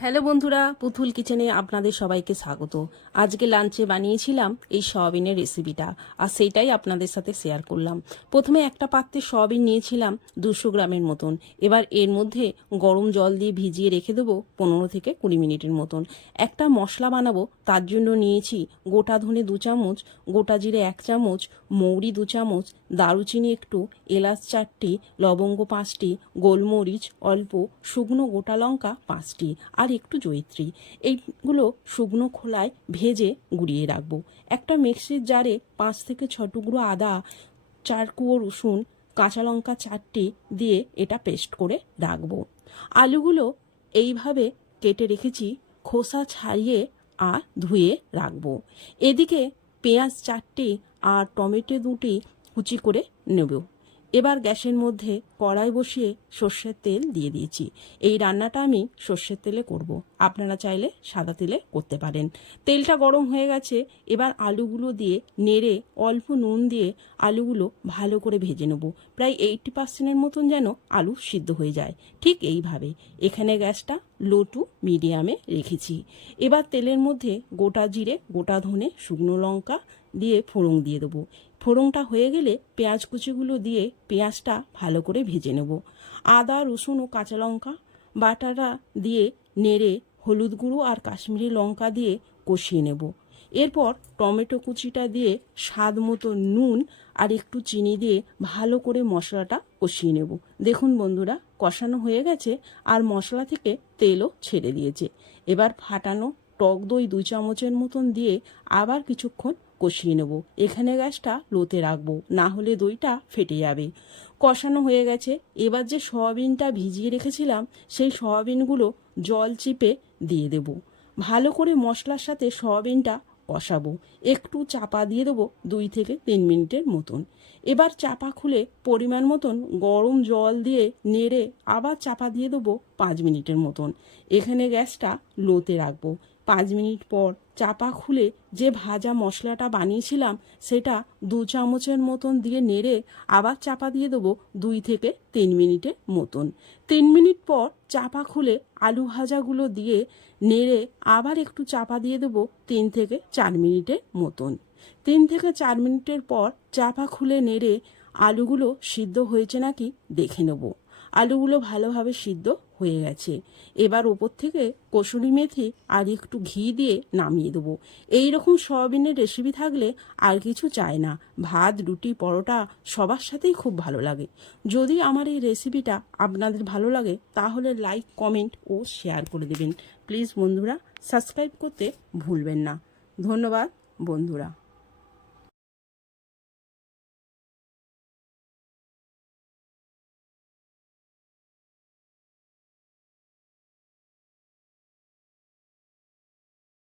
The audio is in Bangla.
হ্যালো বন্ধুরা, পুতুল কিচেনে আপনাদের সবাইকে স্বাগত। আজকে লাঞ্চে বানিয়েছিলাম এই সয়াবিনের রেসিপিটা, আর সেইটাই আপনাদের সাথে শেয়ার করলাম। প্রথমে একটা পাত্রে সয়াবিন নিয়েছিলাম 200 গ্রামের মতন। এবার এর মধ্যে গরম জল দিয়ে ভিজিয়ে রেখে দেবো 15 থেকে 20 মিনিটের মতন। একটা মশলা বানাবো, তার জন্য নিয়েছি গোটা ধনে 2 চামচ, গোটা জিরে 1 চামচ, মৌরি 2 চামচ, দারুচিনি একটু, এলাচ 4টি, লবঙ্গ 5টি, গোলমরিচ অল্প, শুকনো গোটা লঙ্কা 5টি আর একটু জয়িত্রী। এইগুলো শুকনো খোলায় ভেজে গুঁড়িয়ে রাখবো। একটা মিক্সির জারে 5 থেকে 6 টুকরো আদা, 4 কুয়ো রসুন, কাঁচা লঙ্কা 4টি দিয়ে এটা পেস্ট করে রাখবো। আলুগুলো এইভাবে কেটে রেখেছি, খোসা ছাড়িয়ে আর ধুয়ে রাখবো। এদিকে পেঁয়াজ 4টি আর টমেটো 2টি কুচি করে নেব। এবার গ্যাসের মধ্যে কড়াই বসিয়ে সর্ষের তেল দিয়ে দিয়েছি। এই রান্নাটা আমি সর্ষের তেলে করব, আপনারা চাইলে সাদা তেলে করতে পারেন। তেলটা গরম হয়ে গেছে, এবার আলুগুলো দিয়ে নেড়ে অল্প নুন দিয়ে আলুগুলো ভালো করে ভেজে নেব। প্রায় 80% মতন যেন আলু সিদ্ধ হয়ে যায়, ঠিক এইভাবে। এখানে গ্যাসটা লো টু মিডিয়ামে রেখেছি। এবার তেলের মধ্যে গোটা জিরে, গোটা ধনে, শুকনো লঙ্কা দিয়ে ফোড়ন দিয়ে দেবো। ফোড়নটা হয়ে গেলে পেঁয়াজ কুচিগুলো দিয়ে পেঁয়াজটা ভালো করে ভেজে নেব। আদা, রসুন ও কাঁচা লঙ্কা বাটাটা দিয়ে নেড়ে হলুদ গুঁড়ো আর কাশ্মীরি লঙ্কা দিয়ে কষিয়ে নেব। এরপর টমেটো কুচিটা দিয়ে স্বাদ মতো নুন আর একটু চিনি দিয়ে ভালো করে মশলাটা কষিয়ে নেব। দেখুন বন্ধুরা, কষানো হয়ে গেছে আর মশলা থেকে তেলও ছেড়ে দিয়েছে। এবার ফাটানো টক দই 2 চামচের মতন দিয়ে আবার কিছুক্ষণ কষিয়ে নেব। এখানে গ্যাসটা লোতে রাখবো, না হলে দইটা ফেটে যাবে। কষানো হয়ে গেছে। এবার যে সয়াবিনটা ভিজিয়ে রেখেছিলাম, সেই সয়াবিনগুলো জল চিপে দিয়ে দেব। ভালো করে মশলার সাথে সয়াবিনটা কষাবো। একটু চাপা দিয়ে দেবো 2 থেকে 3 মিনিটের মতন। এবার চাপা খুলে পরিমাণ মতন গরম জল দিয়ে নেড়ে আবার চাপা দিয়ে দেবো 5 মিনিটের মতন। এখানে গ্যাসটা লোতে রাখবো। 5 মিনিট পর চাপা খুলে যে ভাজা মশলাটা বানিয়েছিলাম সেটা 2 চামচের মতন দিয়ে নেড়ে আবার চাপা দিয়ে দেবো 2 থেকে 3 মিনিটের মতন। 3 মিনিট পর চাপা খুলে আলু ভাজাগুলো দিয়ে নেড়ে আবার একটু চাপা দিয়ে দেবো 3 থেকে 4 মিনিটের মতন। 3 থেকে 4 মিনিটের পর চাপা খুলে নেড়ে আলুগুলো সিদ্ধ হয়েছে নাকি দেখে নেব। আলুগুলো ভালোভাবে সিদ্ধ হয়ে গেছে। এবার ওপর থেকে কসুরি মেথি আর একটু ঘি দিয়ে নামিয়ে দেবো। এইরকম সয়াবিনের রেসিপি থাকলে আর কিছু চাই না। ভাত, রুটি, পরোটা সবার সাথেই খুব ভালো লাগে। যদি আমার এই রেসিপিটা আপনাদের ভালো লাগে তাহলে লাইক, কমেন্ট ও শেয়ার করে দেবেন। প্লিজ বন্ধুরা, সাবস্ক্রাইব করতে ভুলবেন না। ধন্যবাদ বন্ধুরা।